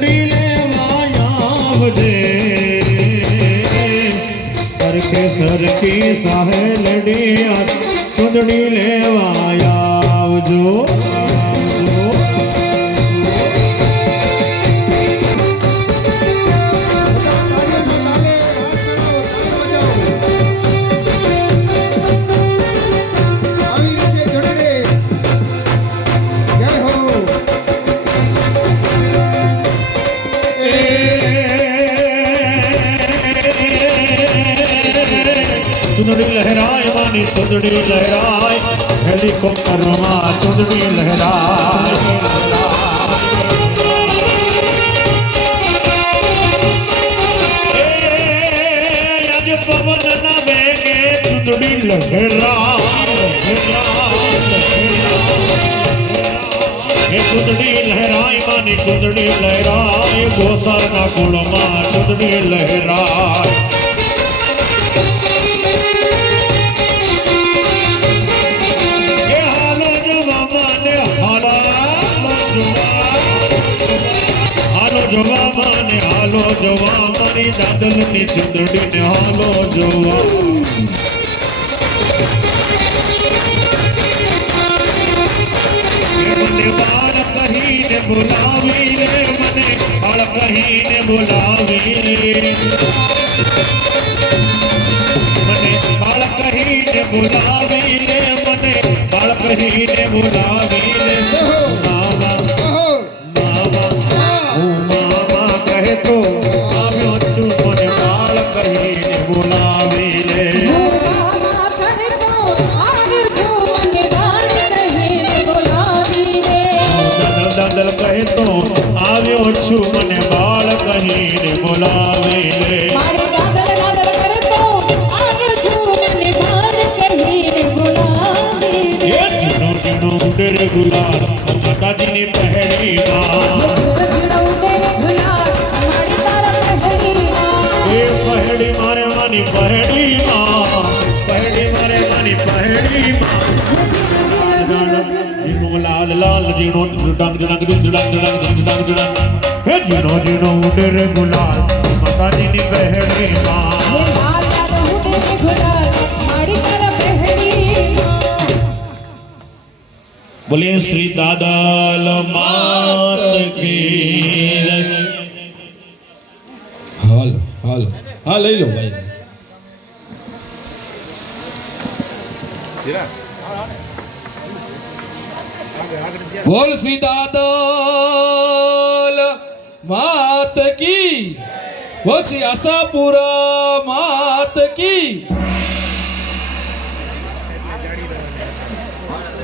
ચંડીને માયા જે સરખે સરખી સાહેલડી ચૂંદડી લેવાયા જો. चुनरी लहराए मानी चुनरी लहराए, हेलीकॉप्टर माँ चुनरी लहराए। चुंदड़ी लहरा लहराए मानी कुदड़ी लहराए गोसा ना गुण माँ चुंदड़ी लहराए। હાલો જોવા માને હાલો જોવા મારી દાદલની ચૂંદડીને હાલો જવા. મને બાળ કહીને બોલાવી રે મને બાળ કહીને બોલાવી રે મને બાળ કહીને બોલાવી રે મને બાળ કહીને બોલાવી લે કહેતો આવ્યો છું મને બાળ કહીને બોલાવી લે એ ઝીણો ઝીણો ઉડે રે ગુલાલ માતાજીની પહેરીમાં એ પહેડી મારે માની પહેડીમાં પહેડી મારે માની પહેડીમાં જીનો લાલ લાલ જીનો ડંગ ડંગ ડંગ ડંગ ડંગ ડંગ ડંગ હે જીનો જીનો ઉડે રે ગુલાલ માતાજીની પહેડીમાં બોલે શ્રી દાદાલ માત કી હાલ હાલ હા લઈ લો ભાઈ બોલ શ્રી દાદલ માત કી? બોલ આશાપુરા માત કી?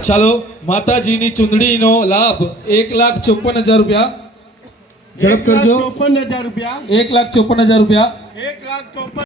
ચાલો માતાજીની ચુંદડીનો લાભ એક લાખ ચોપન હજાર રૂપિયા. ઝડપ કરજો. ચોપન હજાર રૂપિયા. એક લાખ ચોપન હજાર રૂપિયા. એક લાખ ચોપન